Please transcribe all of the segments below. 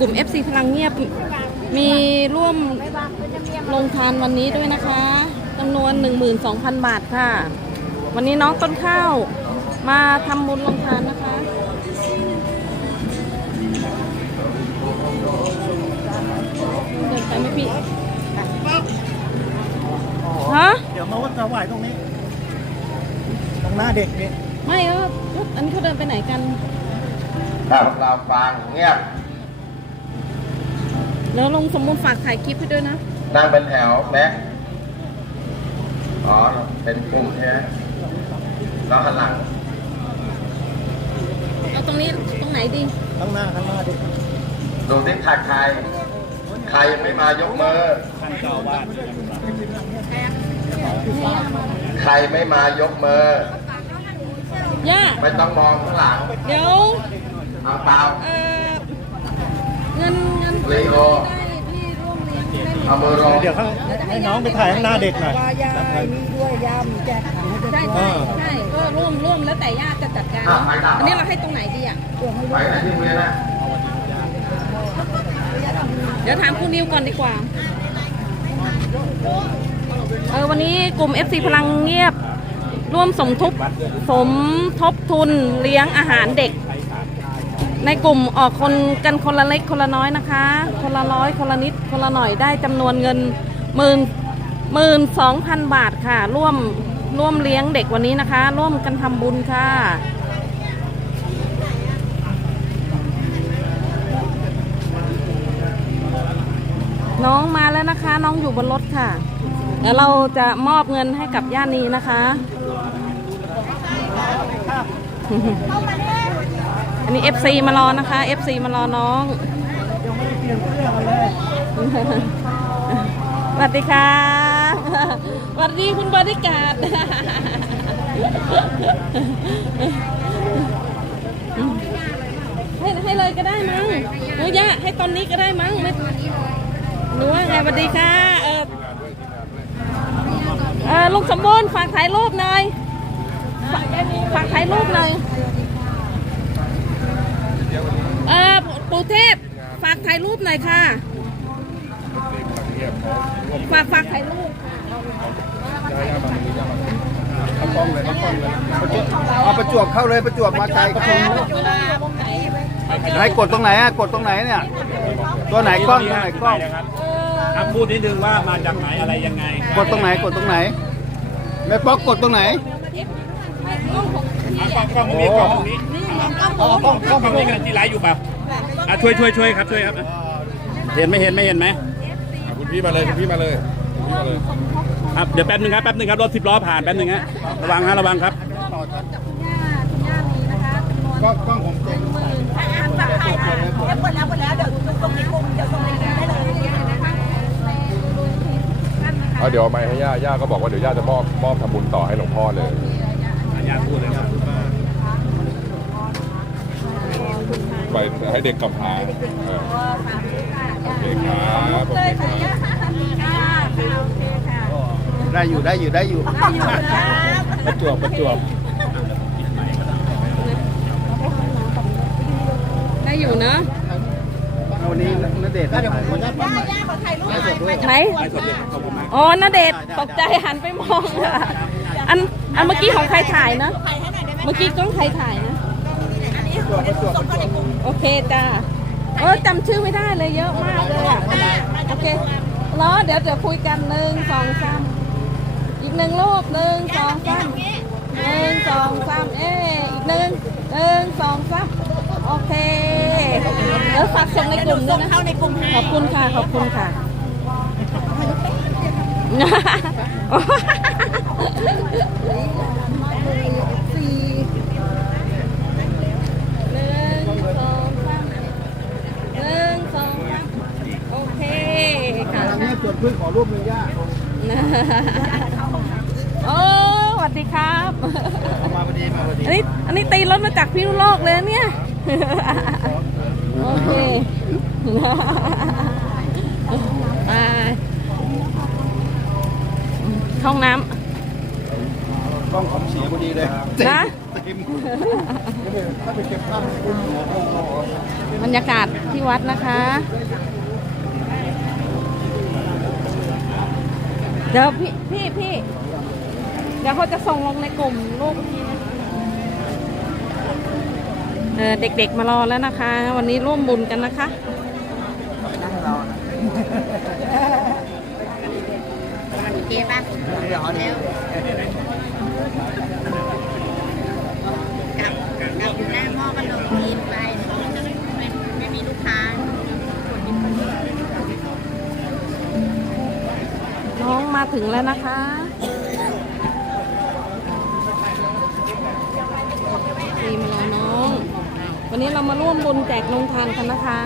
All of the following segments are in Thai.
ลุ่ม FC พลังเงียบมีร่วมลงทานวันนี้ด้วยนะคะจำนวน 12,000 บาทค่ะ วันนี้น้องต้นข้าวมาทำบุญลงทานนะคะเดินไปไหม่พี่ฮะเดี๋ยวมาวัดถวายตรงนี้ ตรงหน้าเด็กนี่ไม่ก็อันนี้เขาเดินไปไหนกันถ้าเราฟังเงียบ แล้วลงสมมุติฝากถ่ายคลิปให้ด้วยนะ นั่งเป็นแถวแม็กอ๋อ เป็นกลุ่มใช่ไหมเราหันหลัง เอาตรงนี้ตรงไหนดี ข้างหน้าข้างหน้าเด็กดูที่ขาดใคร ใครยังไม่มายกมือท่านเจ้าอาวาสใครไม่มายกมือ ย่า ไม่ต้องมองข้างหลัง เดี๋ยว เอาเปล่า เอ่อ เงิน เงินลีโอได้ที่ร่วมเลี้ยงได้ไหมเอามือลงเดี๋ยวเขาให้น้องไปถ่ายข้างหน้าเด็กหน่อย ยายมีด้วยยำแจกถังให้ด้วยใช่ใช่ใช่ก็ร่วมร่วมแล้วแต่ญาติจะจัดการเนอะอันนี้เราให้ตรงไหนดีอะ ไปไหนที่โรงเรียนนะเดี๋ยวถามคุณนิวก่อนดีกว่า เออวันนี้กลุ่ม FC พลังเงียบ ร่วมสมทบสมทบทุนเลี้ยงอาหารเด็ก ในกลุ่มออกคนกันคนละเล็กคนละน้อยนะคะ คนละร้อยคนละนิดคนละหน่อยได้จำนวนเงินหมื่นหมื่นสองพันบาทค่ะ ร่วมร่วมเลี้ยงเด็กวันนี้นะคะ ร่วมกันทำบุญค่ะน้องมาแล้วนะคะ น้องอยู่บนรถค่ะเดี๋ยวเราจะมอบเงินให้กับย่านีนะคะ อันนี้ FC มารอนะคะ FC มารอน้องสวัสดีค่ะสวัสดีคุณบริการให้ให้เลยก็ได้มั้งหนูย่าให้ตอนนี้ก็ได้มั้งไม่หนูว่าไงสวัสดีค่ะ เออเออลุงสมบูรณ์ฝากถ่ายรูปหน่อยฝากถ่ายรูปหน่อย เออปู่เทพฝากถ่ายรูปหน่อยค่ะ ฝากฝากถ่ายรูปเอาประจวบเข้าเลยประจวบมาไกลกระทงเวลาตรงไหนให้กดตรงไหนอะกดตรงไหนเนี่ย ตัวไหนกล้องตัวไหนกล้องอะพูดนิดนึงว่ามาจากไหนอะไรยังไง กดตรงไหนกดตรงไหนแม่ป๊อกกดตรงไหนกล้องของอะกล้องกล้องตรงนี้กล้ องตรงนี้นี่มองกล้องกล้องกล้องกล้องตรงนี้กันที่ไลฟ์อยู่เปล่าอะช่วยช่วยช่วยครับช่วยครับเห็นไม่เห็นไม่เห็นไหมคุณพี่มาเลยคุณพี่มาเลยคุณพี่มาเลยครับเดี๋ยวแป๊บนึงครับแป๊บนึงครับรถสิบล้อผ่านแป๊บนึงฮะระวังฮะระวังครับกับคุณย่าคุณย่ามีนะคะจำนวนกล้องกล้องผมเจ๋งหมื่นอ่านแบบไทยอะเดี๋ยวหมดแล้วหมดแล้วเดี๋ยวส่งในกลุ่มเดี๋ยวส่งในกลุ่มได้เลยนะคะในรวมทีท่านนะคะเอาเดี๋ยวเอาไม้ให้ย่าย่าก็บอกว่าเดี๋ยวย่าจะมอบมอบทำบุญต่อให้หลวงพ่อเลยญาติพูดเลยครับ ไปให้เด็กกำพร้าเออโอเคครับโอเลเคยคค่ะรับย่าค่ะโอเคค่ะได้อยู่ได้อยู่ได้อยู่ได้อยู่นะประจวบประจวบได้อยู่เนอะวันนี้นเดชน์ถ่ายย่าย่าขอถ่ายรูปหน่อยไหนอ๋อนาเดชน์ตกใจหันไปมองอะอันอันเมื่อกี้ของใครถ่ายนะถ่ายให้หน่อยได้ไหมเมื่อกี้กล้องใครถ่ายนะอันนี้ เดี๋ยวส่งเข้าในกลุ่มโอเคจ้าเออจำชื่อไม่ได้เลยเยอะมากเลยอะโอเคแล้วเดี๋ยวเดี๋ยวคุยกันหนึ่งสองสามอีกหนึ่งรูปหนึ่งสองสามหนึ่งสองสามเอ๊ะอีกหนึ่งหนึ่งสองสามโอเคแล้วฝากส่งในกลุ่มด้วยนะเข้าในกลุ่มให้ขอบคุณค่ะขอบคุณค่ะ หนึ่งสองสามหนึ่งสองสามโอเคค่ะ อันนี้จดพื้นขอรูปหนึ่งย่าโอ้สวัสดีครับ มาพอดีมาพอดีอันนี้อันนี้ตีรถมาจากพิษณุโลกเลยเนี่ย โอเคไปเข้าห้องน้กล้องผมเสียพอดีเลยำนะตะบรรยากาศที่วัดนะคะ เดี๋ยวพี่พี่พี่เดี๋ยวเขาจะส่งลงในกลุ่มลูกทีนะเออเด็กๆมารอแล้วนะคะ วันนี้ร่วมบุญกันนะคะเจ๊ป่ะร้อนแล้ว ถึงแล้วนะคะ ทีมรอน้อง วันนี้เรามาร่วมบุญแจกลงทานกันนะคะ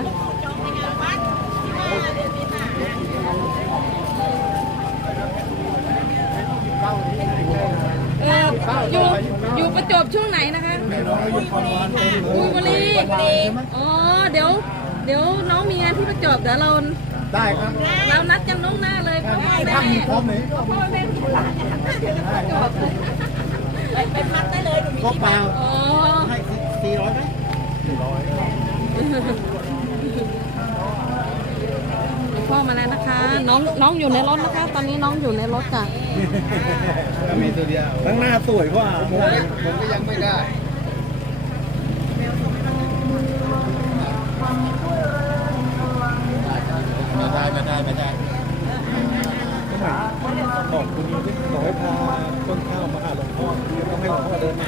เอออยู่อยู่ประจวบช่วงไหนนะคะ กุยบุรีอ๋อ เดี๋ยว เดี๋ยวน้องมีงาน ที่ประจวบเดี๋ยวเราได้ครับเรานัดกันล่วงหน้าเลยพ่อแม่แม่พ่อแม่ผู้หลานเดี๋ยวประจวบไปพักได้เลยหนูมีก็เปล่าอ๋อให้สี่ร้อยไหมหลวงพ่อมาแล้วนะคะ น้องน้องอยู่ในรถนะคะ ตอนนี้น้องอยู่ในรถจ้ะมีตัวเดียวข้างหน้าสวยกว่าผมผมก็ยังไม่ได้ ไม่ได้ไม่ได้ไม่ได้บอกคุณยูที่บอกให้พาต้นข้าวมาหาหลวงพ่อต้องให้หลวงพ่อเดินมา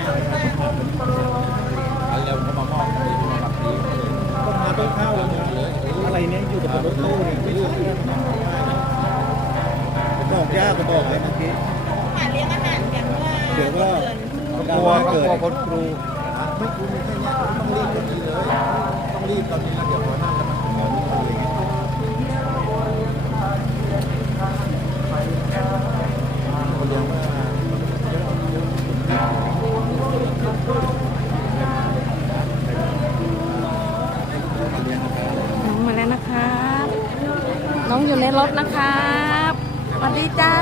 แล้วก็มามอบให้มาแบบนี้ก็พาต้นข้าวเลยอะไรเนี่ยอยู่กับรถตู้เนี่ยไม่รู้ที่นั่นบอกยากก็บอกเลยเมื่อกี้มาเลี้ยงอาหารกันว่าเดี๋ยวก็กลัวเกิดคนครูไม่ครูมีแค่นี้ต้องรีบตอนนี้เลยต้องรีบตอนนี้แล้วเดี๋ยวพอหน้าจะ รถนะครับสวัสดีจ้า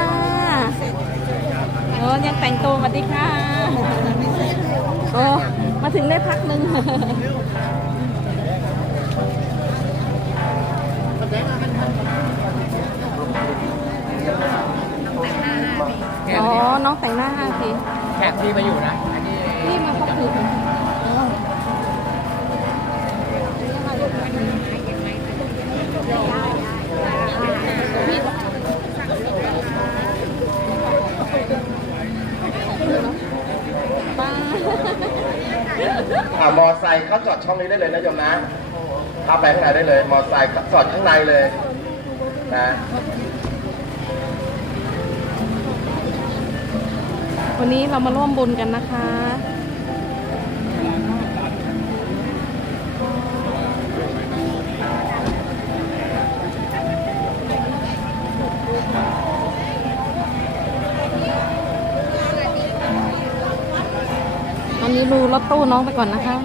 โอ้ยังแต่งตัวสวัสดีค่ะโอ้มาถึงได้พักหนึ่งอ๋อ น้องแต่งหน้าห้าทีแขกที่มาอยู่นะ อันนี้ นี่มาพักถึงอ๋อป้า อ่ามอไซค์เข้าจอด ช่องนี้ได้เลยนะโยมนะเข้าไปข้างในได้เลยมอไซค์จอดข้างในเลยนะวันนี้เรามาร่วมบุญกันนะคะ ตอนนี้ดูรถตู้น้องไปก่อนนะคะ